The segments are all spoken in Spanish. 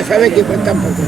ya sabe que cuesta un poco.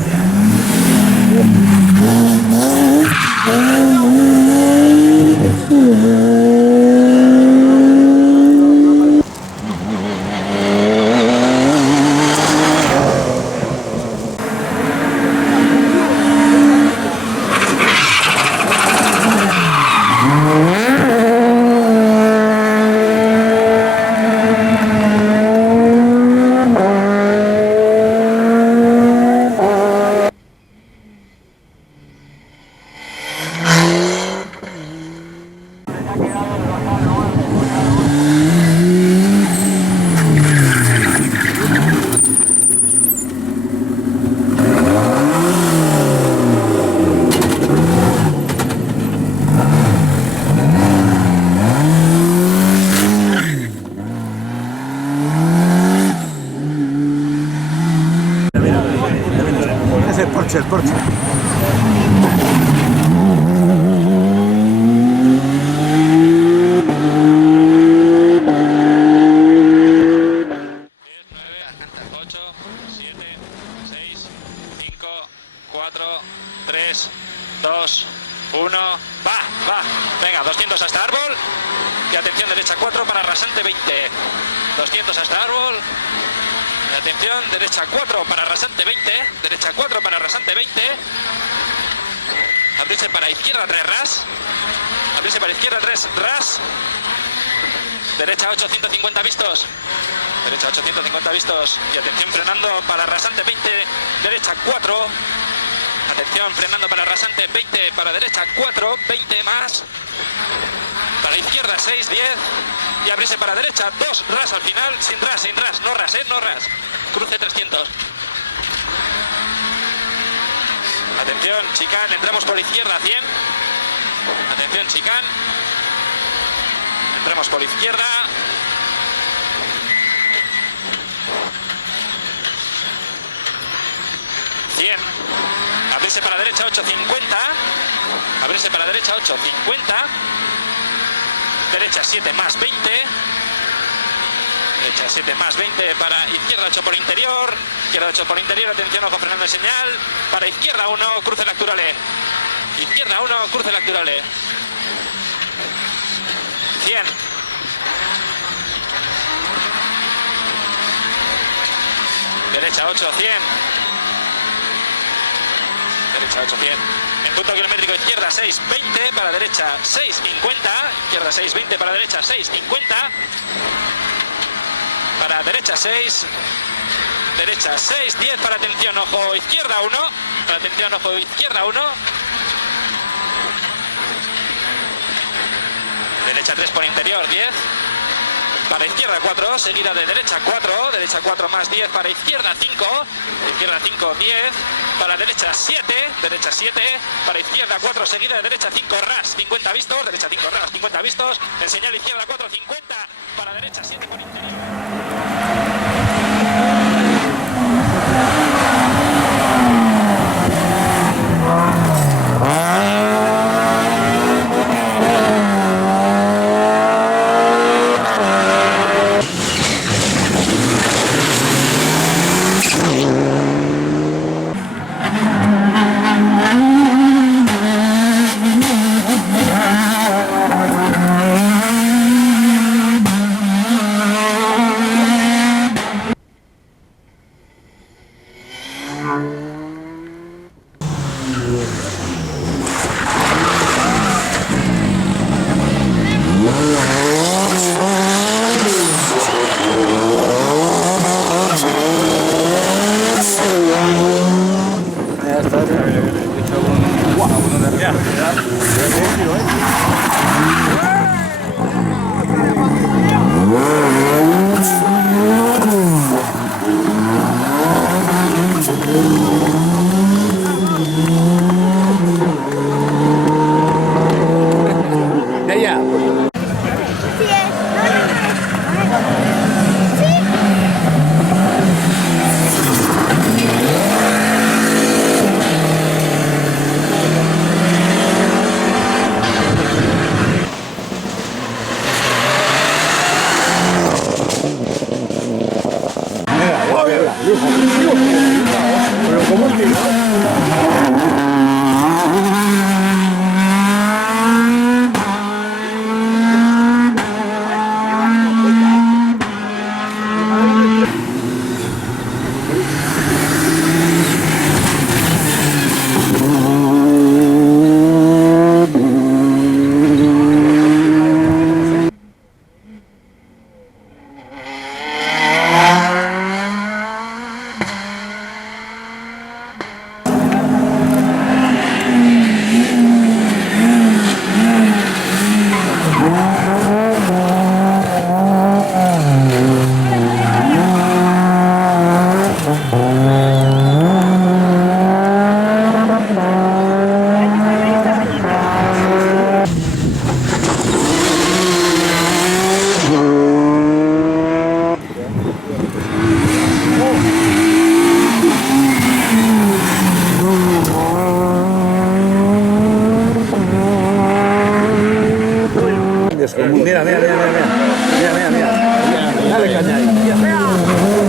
Es el Porsche. Venga, 200 hasta árbol. Y atención, derecha 4 para rasante 20. 200 hasta árbol. Y atención, derecha 4 para rasante 20. Derecha 4 para rasante 20. Abrirse para izquierda 3 ras. Abrirse para izquierda 3 ras. Derecha 8, 150 vistos. Derecha 8, 150 vistos. Y atención, frenando para rasante 20. Derecha 4. Atención, frenando para rasante 20, para derecha 4, 20 más. Para izquierda 6, 10. Y abrirse para derecha 2 ras al final, sin ras, no ras, no ras. Cruce 300. Atención, chicane, entramos por izquierda 100. Atención, chicane. Entramos por izquierda. Abrirse para derecha 850. Abrirse para derecha 850. Derecha 7 más 20. Derecha 7 más 20 para izquierda 8 por interior. Izquierda 8 por interior. Atención, ojo frenando de señal. Para izquierda 1, cruce laterale. Izquierda 1, cruce laterale. 100. Derecha 8, 100. Derecha 8, 100. En punto kilométrico izquierda 6, 20. Para derecha 6, 50. Izquierda 6, 20. Para derecha 6, 50. Para derecha 6. Derecha 6, 10. Para atención, ojo izquierda 1. Para atención, ojo izquierda 1. Derecha 3 por interior, 10. Para izquierda 4, seguida de derecha 4, derecha 4 más 10, para izquierda 5, izquierda 5, 10, para derecha 7, para izquierda 4, seguida de derecha 5, ras, 50 vistos, derecha 5, ras, 50 vistos, en señal izquierda 4, 50, para derecha 7 por interior. Mira, mira, mira, mira, mira, mira, mira, dale caña ahí.